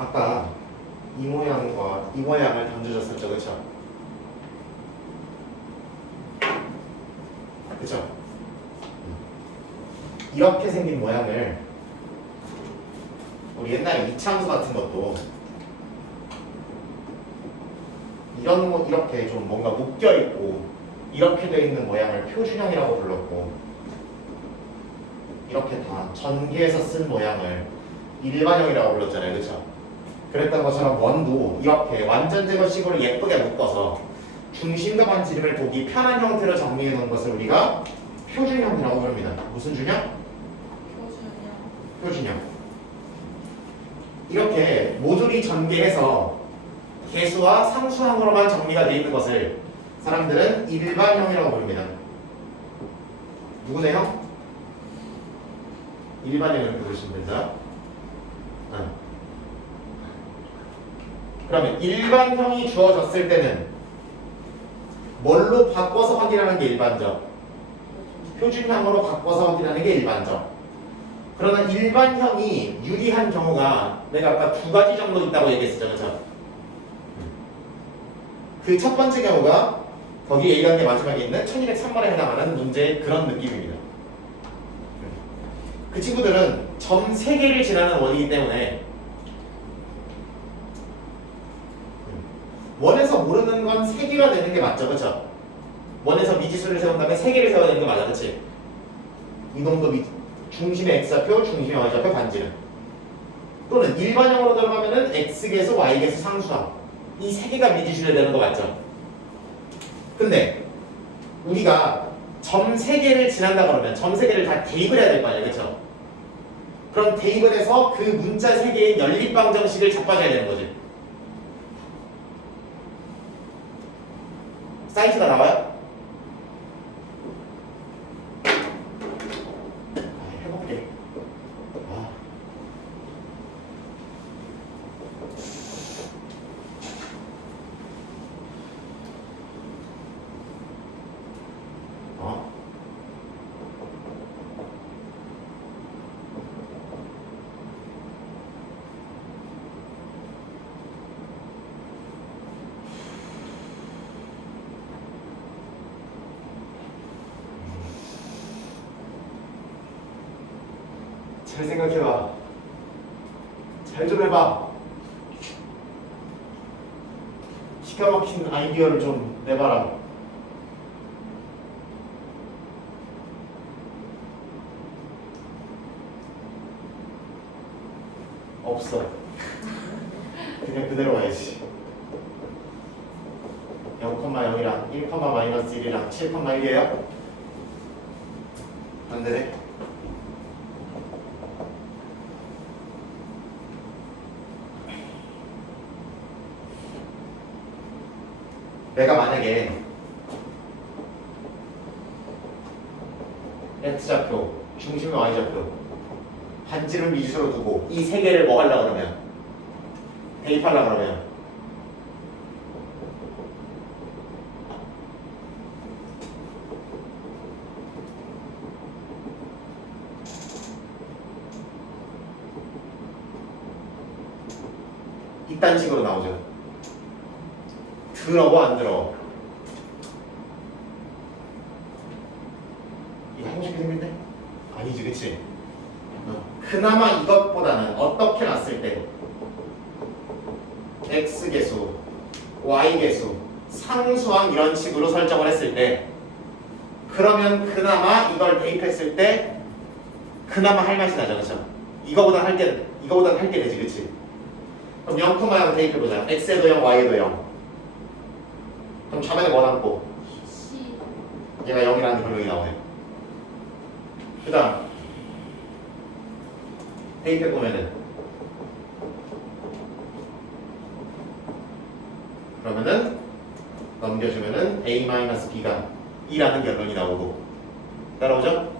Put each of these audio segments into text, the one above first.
아까 이 모양과 이 모양을 던져줬었죠, 그쵸? 그쵸? 이렇게 생긴 모양을 우리 옛날에 이차함수 같은 것도 이렇게 좀 뭔가 묶여있고 이렇게 되어 있는 모양을 표준형이라고 불렀고, 이렇게 다 전개해서 쓴 모양을 일반형이라고 불렀잖아요, 그쵸? 그랬던 것처럼 원도 이렇게 완전 제거식으로 예쁘게 묶어서 중심과 반지름을 보기 편한 형태로 정리해 놓은 것을 우리가 표준형이라고 부릅니다. 무슨 준형? 표준형. 이렇게 모조리 전개해서 개수와 상수항으로만 정리가 되어 있는 것을 사람들은 일반형이라고 부릅니다. 누구네요? 일반형을 부르시면 된다. 그러면 일반형이 주어졌을 때는 뭘로 바꿔서 확인하는 게 일반적? 표준형으로 바꿔서 확인하는 게 일반적. 그러나 일반형이 유리한 경우가 내가 아까 두 가지 정도 있다고 얘기했었죠, 그렇죠? 그 첫 번째 경우가 거기 A 단계 마지막에 있는 1203번에 해당하는 문제의 그런 느낌입니다. 그 친구들은 점 3개를 지나는 원이기 때문에 원에서 모르는 건 3개가 되는 게 맞죠, 그렇죠? 원에서 미지수를 세운 다음에 3개를 세워야 되는 게 맞아, 그렇지? 이동도 중심의 x좌표, 중심의 y좌표, 반지름. 또는 일반형으로 들어가면은 x계수, y계수, 상수항. 이 3개가 미지수를 되는 거 맞죠? 근데 우리가 점 3개를 지난다 그러면 점 3개를 다 대입을 해야 될 거 아니에요, 그렇죠? 그럼 대입을 해서 그 문자 3개의 연립방정식을 잡아줘야 되는 거지. 사이즈가 나와요? 해볼게. 잘 생각해봐. 잘 좀 해봐. 기가 막힌 아이디어를 좀 내봐라. 없어. 그냥 그대로 와야지. 0,0이랑 1,-1이랑 7,1이에요? 반대네. 내가 만약에 x좌표, 중심의 y좌표, 반지름 미지수로 두고 이 3개를 뭐 하려고 그러면? 대입하려고 그러면 이딴 식으로 나오죠. 들어와 안 들어? 이거 하고 싶게 생겼네? 아니지, 그치? 그나마 이것보다는 어떻게 놨을 때 x계수, y계수, 상수항 이런 식으로 설정을 했을 때, 그러면 그나마 이걸 대입했을 때 그나마 할 맛이 나죠, 그쵸? 이거보단 할 게 되지, 그치? 그럼 0,0 대입해보자. x에도 0, y에도 0. 그럼 좌변에 뭐 남고? 얘가 0이라는 결론이 나오네요. 그 다음 대입해보면은 그러면은 넘겨주면은 a-b가 2라는 결론이 나오고, 따라오죠?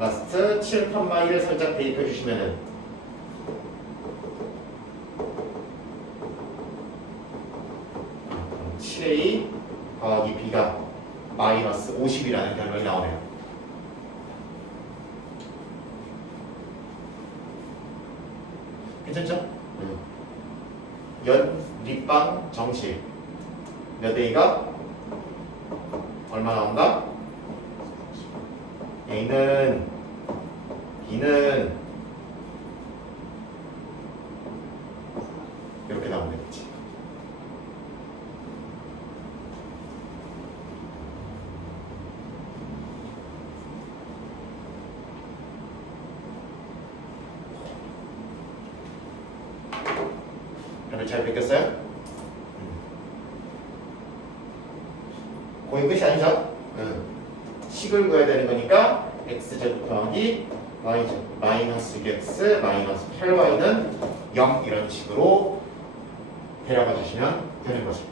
라스트 7,1을 살짝 대입해주시면은 7a 더하기 b가 마이너스 50이라는 결론이 나오네요. 괜찮죠? 연립방 정식 몇 A가 얼마 나온다? A는 B는 이렇게 나오면 되겠지. 여러분 잘 베꼈어요? 거의 끝이 아니죠? 식을 구해야 되는 거니까 x제곱 더하기 y제곱 마이너스 6x 마이너스 8y는 0 이런 식으로 데려가 주시면 되는 거죠.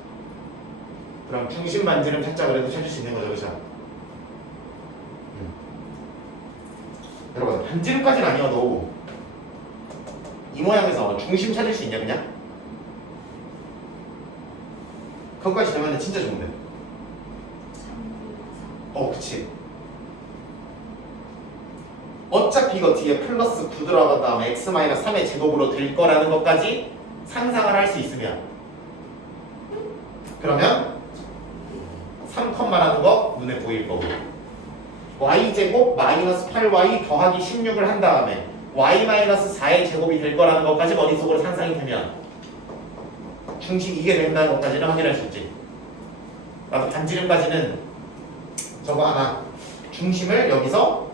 그럼 중심 반지름 찾자 그래도 찾을 수 있는 거죠, 그죠? 여러분 반지름까지는 아니어도 이 모양에서 중심 찾을 수 있냐 그냥? 그것까지 되면 진짜 좋은데. 그치. 어차피 이거 뒤에 플러스 9 들어간 다음에 x-3의 제곱으로 될 거라는 것까지 상상을 할 수 있으면 그러면 3컴마라는 거 눈에 보일 거고 y제곱 마이너스 8y 더하기 16을 한 다음에 y-4의 제곱이 될 거라는 것까지 머릿속으로 상상이 되면 중심 이게 된다는 것까지는 확인할 수 있지. 나도 반지름까지는 저거 하나 중심을 여기서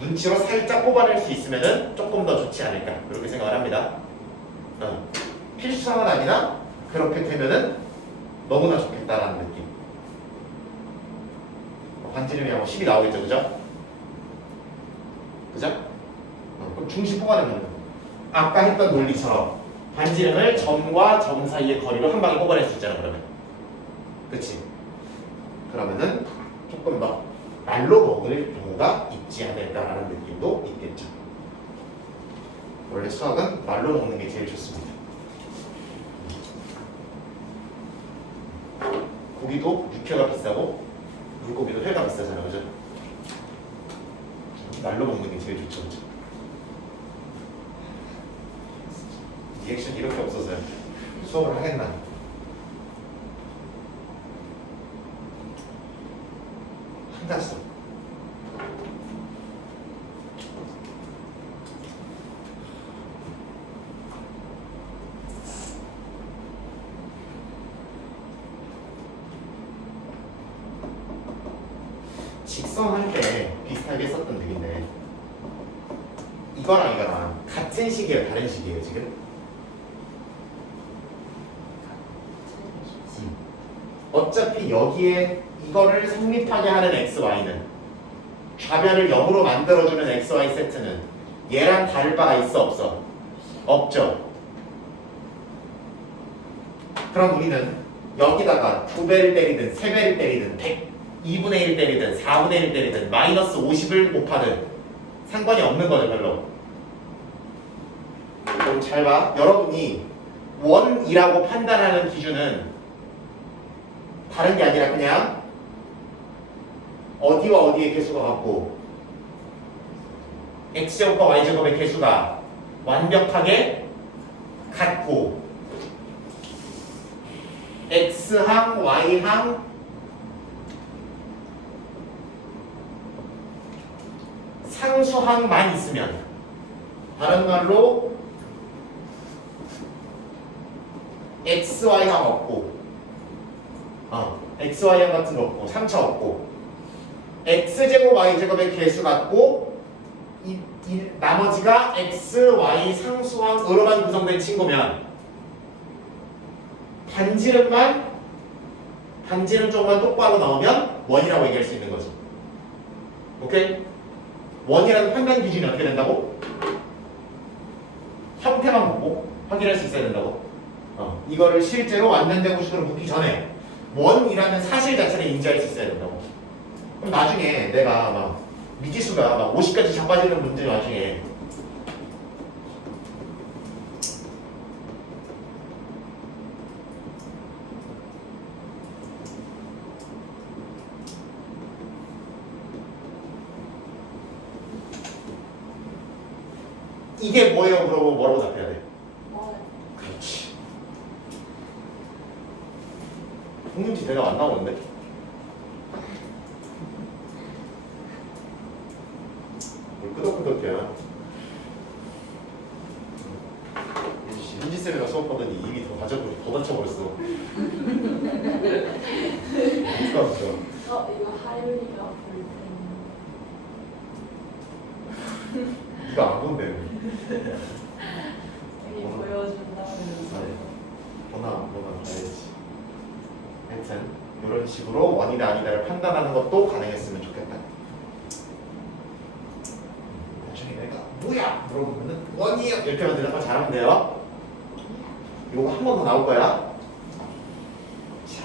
눈치로 살짝 뽑아낼 수 있으면 조금 더 좋지 않을까 그렇게 생각을 합니다. 필수상은 아니나 그렇게 되면은 너무나 좋겠다라는 느낌. 반지름이랑 10이 나오겠죠, 그죠? 그죠? 그럼 중심 뽑아내면 아까 했던 논리처럼 반지름을 점과 점 사이의 거리로 한 방에 뽑아낼 수 있잖아, 그러면. 그치? 그러면은 조금 더 날로 먹을 경우가 있지 않을까라는 느낌도 있겠죠. 원래 수학은 날로 먹는 게 제일 좋습니다. 고기도 육회가 비싸고 물고기도 회가 비싸잖아, 그죠? 날로 먹는 게 제일 좋죠, 그죠? 리액션 이렇게 없어서요. 수업을 하겠나? 한 가지 더. 직선할 때 비슷하게 썼던 얘기인데 이거랑 이거랑 같은 식이에요, 다른 식이에요 지금? 어차피 여기에 이거를 성립하게 하는 xy는 좌변을 0으로 만들어주는 xy 세트는 얘랑 다를 바가 있어 없어? 없죠. 그럼 우리는 여기다가 2배를 때리든 3배를 때리든 2분의 1 때리든 4분의 1 때리든 마이너스 50을 곱하든 상관이 없는 거죠, 별로. 그럼 잘 봐. 여러분이 원이라고 판단하는 기준은 다른 게 아니라 그냥 어디와 어디의 개수가 같고 x제곱과 y제곱의 개수가 완벽하게 같고 x항, y항 상수항만 있으면 다른 말로 xy항 없고 xy항 같은 거 없고 상처 없고 x제곱 y제곱의 개수 같고 이 나머지가 x, y 상수항으로만 구성된 친구면 반지름 쪽만 똑바로 나오면 원이라고 얘기할 수 있는 거지. 오케이? 원이라는 판단 기준이 어떻게 된다고? 형태만 보고 확인할 수 있어야 된다고. 이거를 실제로 완전대구식으로 묻기 전에 원이라는 사실 자체를 인지할 수 있어야 된다고. 그럼 나중에 내가 막 미지수가 막 50까지 자빠지는 문제 나중에 이게 뭐예요? 그러고 뭐라고 답해야 돼? 그렇지. 문제 대답 안 나오는데? 뭘 끄덕끄덕해. 현지쌤이랑 수업 받더니 입이 더 다쳐버렸어. 못가면서 이거 하율이가 볼 네가 안 본대. 여기 보여준다면서. 보나 봐야지. 하여튼 이런 식으로 원이다 아니다를 판단하는 것도 가능했으면 좋겠다. 나중에 내가 뭐야 물어보면은 원이요 이렇게만 대답하면 잘하면 돼요. 이거 한 번 더 나올 거야. 자,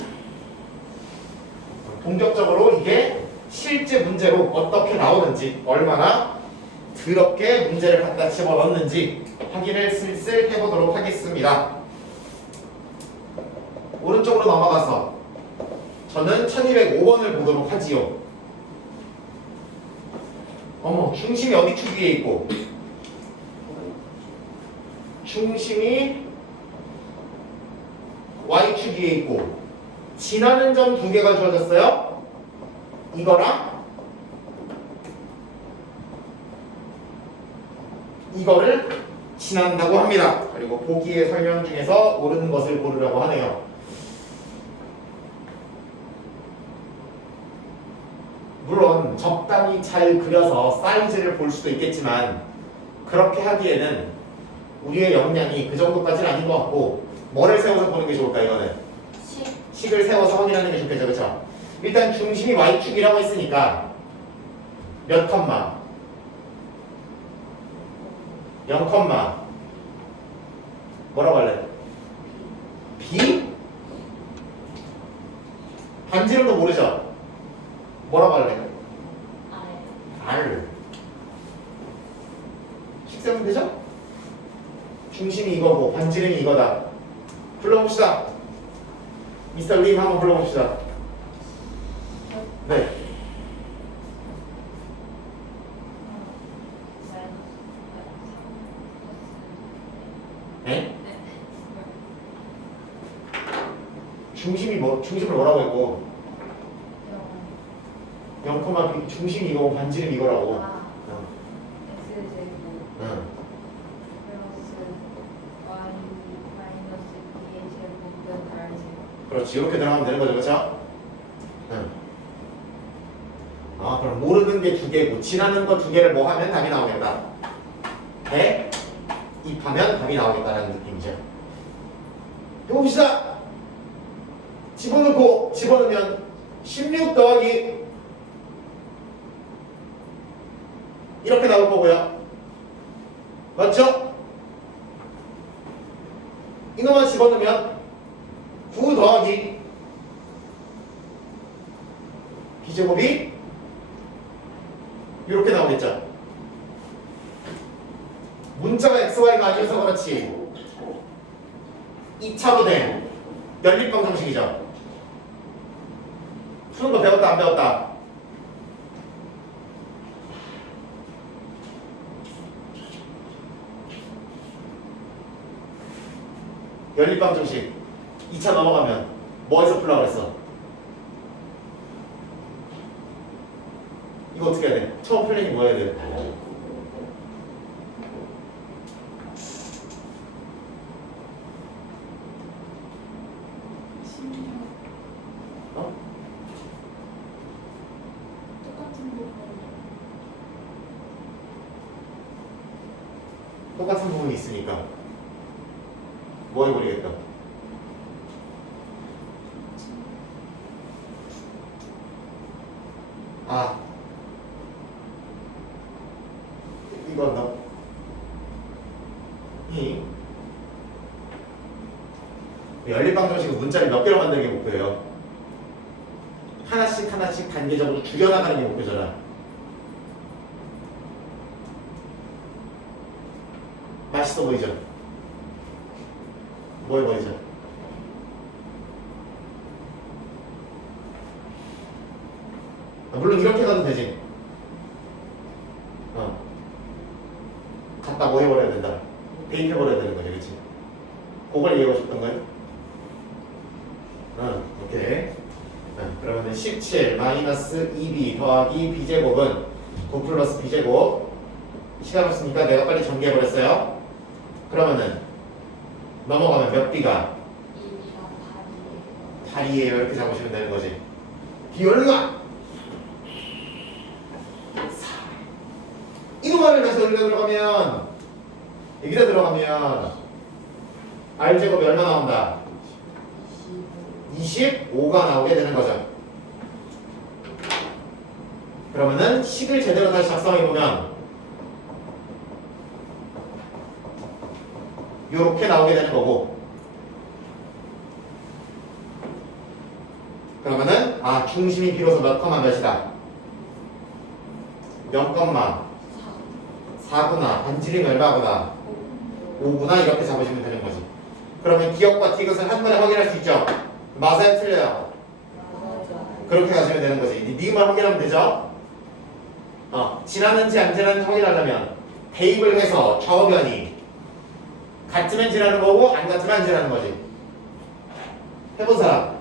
본격적으로 이게 실제 문제로 어떻게 나오는지, 얼마나 더럽게 문제를 갖다 집어넣는지 확인을 슬슬 해보도록 하겠습니다. 오른쪽으로 넘어가서 저는 1205번을 보도록 하지요. 어머, 중심이 어디 축 위에 있고? 중심이 Y축 위에 있고 지나는 점 두 개가 주어졌어요. 이거랑 이거를 지난다고 합니다. 그리고 보기의 설명 중에서 옳은 것을 고르라고 하네요. 물론 적당히 잘 그려서 사이즈를 볼 수도 있겠지만 그렇게 하기에는 우리의 역량이 그 정도까지는 아닌 것 같고 뭐를 세워서 보는 게 좋을까 이거는? 식을 세워서 확인하는 게 좋겠죠. 그렇죠? 일단 중심이 Y축이라고 했으니까 몇 컴마? 0 컴마 뭐라고 할래? B? 반지름도 모르죠? 뭐라고 할래? R. 식 세우면 되죠? 중심이 이거고 반지름이 이거다. 불러봅시다. 미스터 림 한번 불러봅시다. 네. 네? 중심을 뭐라고 했고 0, B 중심이 이거고 반지름 이거라고. 응. 그렇지. 이렇게 들어가면 되는 거죠. 그렇죠? 응. 아, 그럼 모르는 게 두 개고 지나는 거 두 개를 뭐 하면 답이 나오겠다. 대 입하면 답이 나오겠다라는 느낌이죠. 해봅시다. 집어넣으면 16 더하기 이렇게 나올 거고요. 맞죠? 이놈만 집어넣으면 9 더하기 B제곱이 이렇게 나오겠죠. 문자가 XY가 아니어서 그렇지 2차로 된 연립방 정식이죠. 푸는 거 배웠다 안 배웠다? 연립방 정식 2차 넘어가면 뭐에서 풀라고 그랬어? 이거 어떻게 해야 돼? 처음 풀리니 뭐 해야 돼? 어? 똑같은 부분이 있으니까 뭐 해버리겠다. 아, 이건 너 이 연립방 정식은 문자를 몇 개로 만드는 게 목표예요. 하나씩 단계적으로 줄여나가는 게 목표잖아. 맛있어 보이죠? 뭐해 보이죠? 물론 이렇게 가도 되지. 갖다 뭐 해버려야 된다. 대입해버려야 되는 거죠. 그치? 그걸 이해하고 싶던 거예요? 오케이. 그러면 17 마이너스 2b 더하기 b제곱은 9 플러스 b제곱. 시간 없으니까 내가 빨리 정리해버렸어요. 그러면은 넘어가면 몇 b가 2이랑 8이에요. 이렇게 잡으시면 되는 거지. b 얼마? 4. 이동화를 다시 여기다 들어가면 여기다 들어가면 r제곱이 얼마 나온다? 25가 나오게 되는 거죠. 그러면은 식을 제대로 다시 작성해보면 요렇게 나오게 되는 거고, 그러면은 중심이 비로소 몇 컴마 몇이다? 0컴마 4구나, 반지름이 얼마구나? 5구나. 이렇게 잡으시면 되는 거지. 그러면 기억과 티귿을 한 번에 확인할 수 있죠? 맞아요? 틀려요? 그렇게 가시면 되는 거지. 니만 확인하면 되죠? 지나는지 안 지나는지 확인하려면 대입을 해서 좌우변이 같으면 지나는 거고 안 같으면 안 지나는 거지. 해본 사람?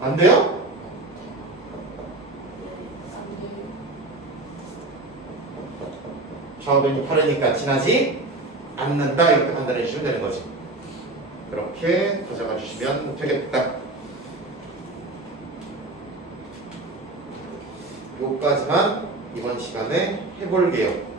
안 돼요? 좌우변이 다르니까 지나지 않는다. 이렇게 판단해 주시면 되는 거지. 그렇게 가져가 주시면 되겠다. 요까지만 이번 시간에 해볼게요.